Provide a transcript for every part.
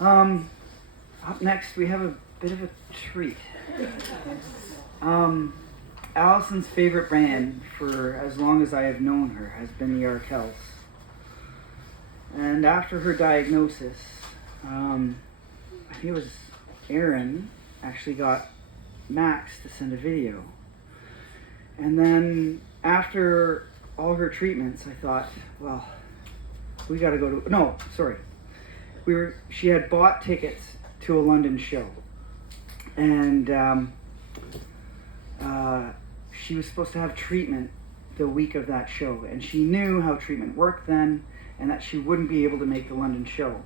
Up next, we have a bit of a treat. Allyson's favorite band for as long as I have known her has been the Arkells. And after her diagnosis, I think it was Aaron actually got Max to send a video. And then after all her treatments, I thought, well, we got to go to, no, sorry. She had bought tickets to a London show. And she was supposed to have treatment the week of that show. And she knew how treatment worked then and that she wouldn't be able to make the London show.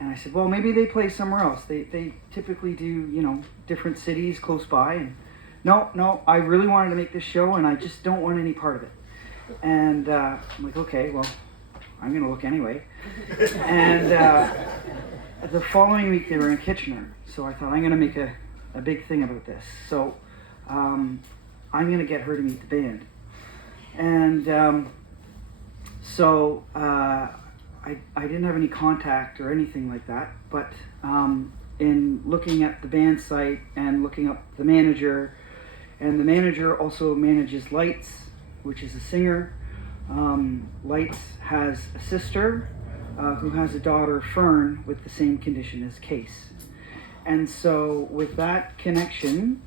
And I said, well, maybe they play somewhere else. They typically do, different cities close by. And no, I really wanted to make this show and I just don't want any part of it. And I'm like, okay, well, I'm going to look anyway. And the following week they were in Kitchener. So I thought, I'm going to make a big thing about this. So I'm going to get her to meet the band. And so I didn't have any contact or anything like that. But in looking at the band site and looking up the manager, and the manager also manages Lights, which is a singer. Lights has a sister who has a daughter, Fern, with the same condition as Case. And so with that connection,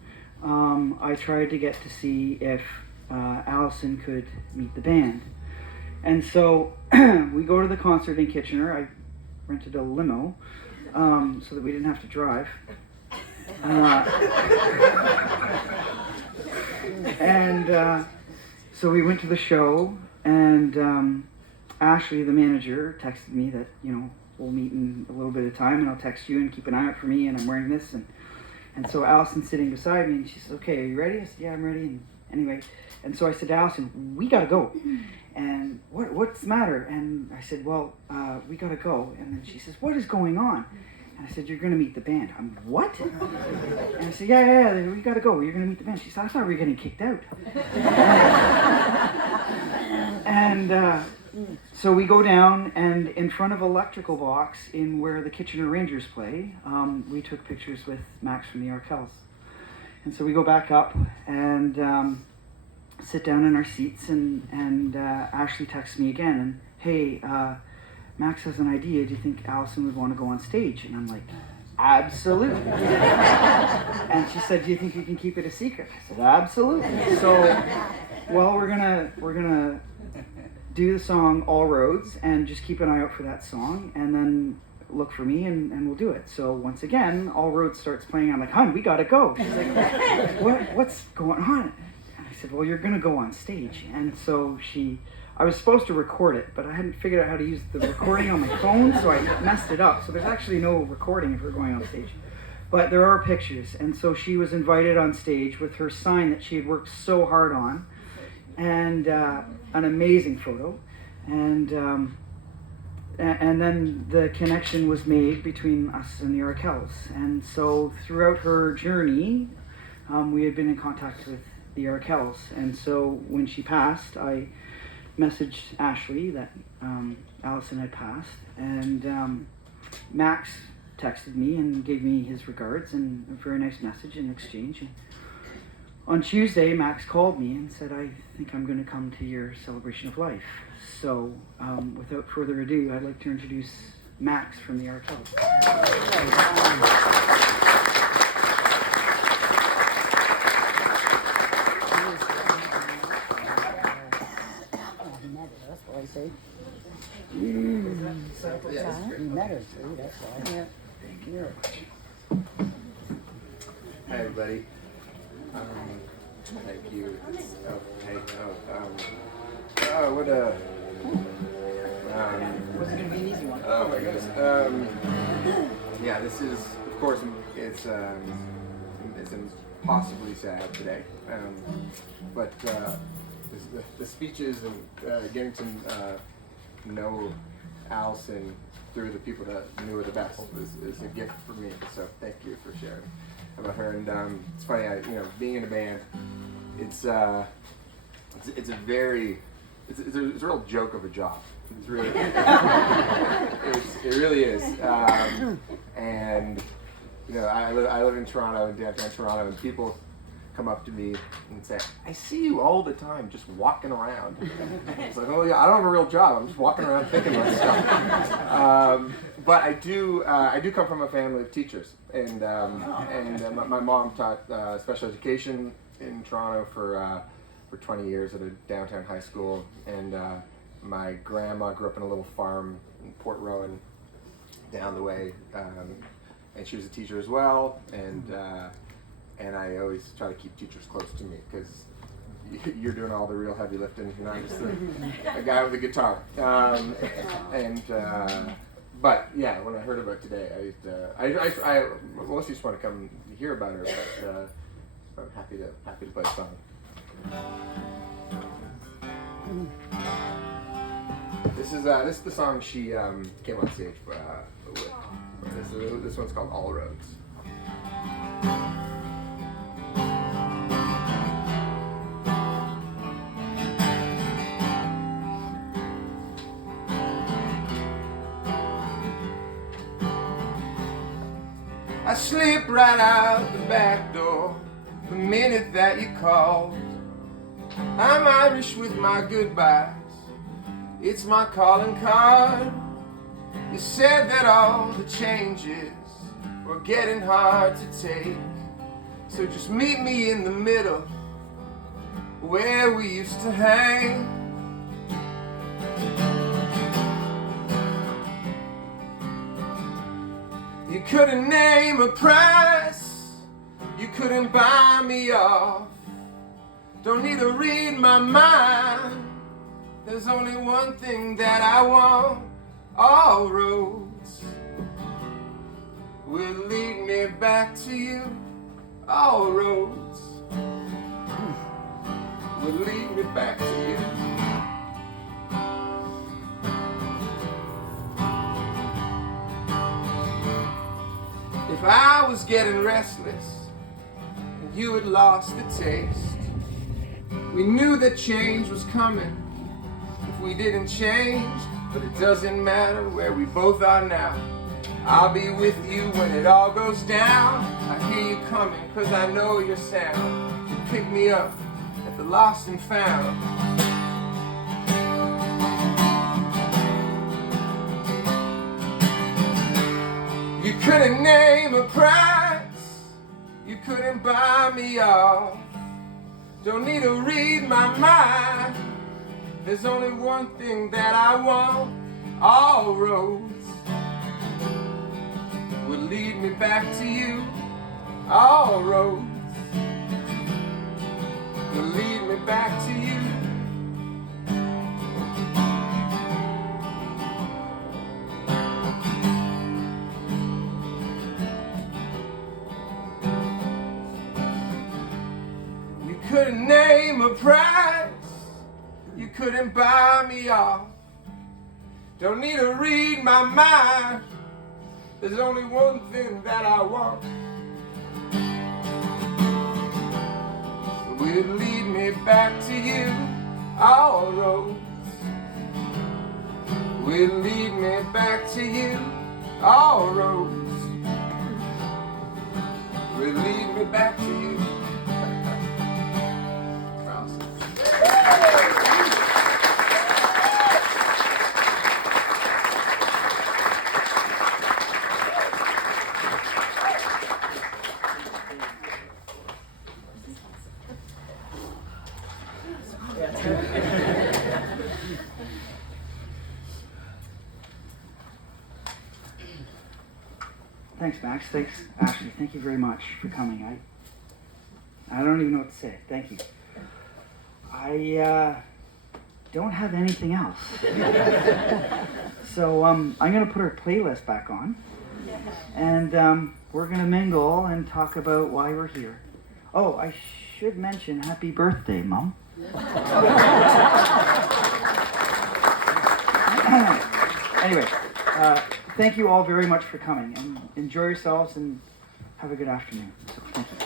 I tried to get to see if Allyson could meet the band. And so we go to the concert in Kitchener. I rented a limo so that we didn't have to drive. So we went to the show, and Ashley, the manager, texted me that, we'll meet in a little bit of time, and I'll text you and keep an eye out for me, and I'm wearing this. And so Allyson's sitting beside me, and she says, okay, are you ready? I said, yeah, I'm ready. And anyway, and so I said to Allyson, we gotta go. And what's the matter? And I said, well, we gotta go. And then she says, what is going on? And I said, you're going to meet the band. I'm, what? And I said, yeah, we got to go. You're going to meet the band. She said, I thought we were getting kicked out. And so we go down, and in front of Electrical Box, in where the Kitchener Rangers play, we took pictures with Max from the Arkells. And so we go back up and sit down in our seats, and Ashley texts me again, and hey, Max has an idea. Do you think Allyson would want to go on stage? And I'm like, absolutely. And she said, do you think you can keep it a secret? I said, absolutely. So, well, we're gonna do the song All Roads and just keep an eye out for that song, and then look for me, and we'll do it. So once again, All Roads starts playing. I'm like, hon, we gotta go. She's like, what's going on? And I said, well, you're gonna go on stage. And so I was supposed to record it, but I hadn't figured out how to use the recording on my phone, so I messed it up. So there's actually no recording of her going on stage. But there are pictures, and so she was invited on stage with her sign that she had worked so hard on, and an amazing photo. And then the connection was made between us and the Arkells. And so throughout her journey, we had been in contact with the Arkells. And so when she passed, I messaged Ashley that Allyson had passed, and Max texted me and gave me his regards and a very nice message in exchange. And on Tuesday, Max called me and said, I think I'm going to come to your celebration of life. So without further ado, I'd like to introduce Max from the Arkells. You met her too, that's why. Yeah. Thank you very much. Hi everybody. Thank you. What a. Was it going to be an easy one? Oh my goodness. Yeah, this is, of course, it's impossibly sad today. But the speeches and getting to know Allyson through the people that knew her the best is a gift for me. So thank you for sharing about her. And it's funny, being in a band, it's a real joke of a job. It's really, it really is. And you know, I live in Toronto, in downtown Toronto, and people come up to me and say, "I see you all the time, just walking around." It's like, "Oh yeah, I don't have a real job. I'm just walking around thinking about stuff." But I do come from a family of teachers, and my mom taught special education in Toronto for 20 years at a downtown high school, and my grandma grew up in a little farm in Port Rowan, down the way, and she was a teacher as well, and I always try to keep teachers close to me because you're doing all the real heavy lifting, and I'm just a guy with a guitar. But yeah, when I heard about it today, I mostly just want to come hear about her, but I'm happy to play a song. This is the song she came on stage with. This one's called All Roads. I slipped right out the back door the minute that you called. I'm Irish with my goodbyes, it's my calling card. You said that all the changes were getting hard to take, so just meet me in the middle where we used to hang. You couldn't name a price, you couldn't buy me off. Don't need to read my mind, there's only one thing that I want. All roads will lead me back to you. All roads will lead me back to you. If I was getting restless and you had lost the taste, we knew that change was coming if we didn't change, but it doesn't matter where we both are now. I'll be with you when it all goes down. I hear you coming cause I know your sound. You pick me up at the lost and found. You couldn't name a price, you couldn't buy me off. Don't need to read my mind, there's only one thing that I want. All roads will lead me back to you. All roads will lead me back to you. You couldn't name a price, you couldn't buy me off. Don't need to read my mind, there's only one thing that I want. Will lead me back to you. All roads will lead me back to you. All roads will lead me back to you. Thanks, Max. Thanks, Ashley. Thank you very much for coming. I don't even know what to say. Thank you. I don't have anything else. So I'm going to put our playlist back on. And we're going to mingle and talk about why we're here. Oh, I should mention happy birthday, Mom. Anyway, thank you all very much for coming, and enjoy yourselves and have a good afternoon. So, thank you.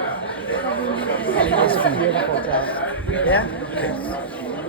And it is a beautiful job. Yeah?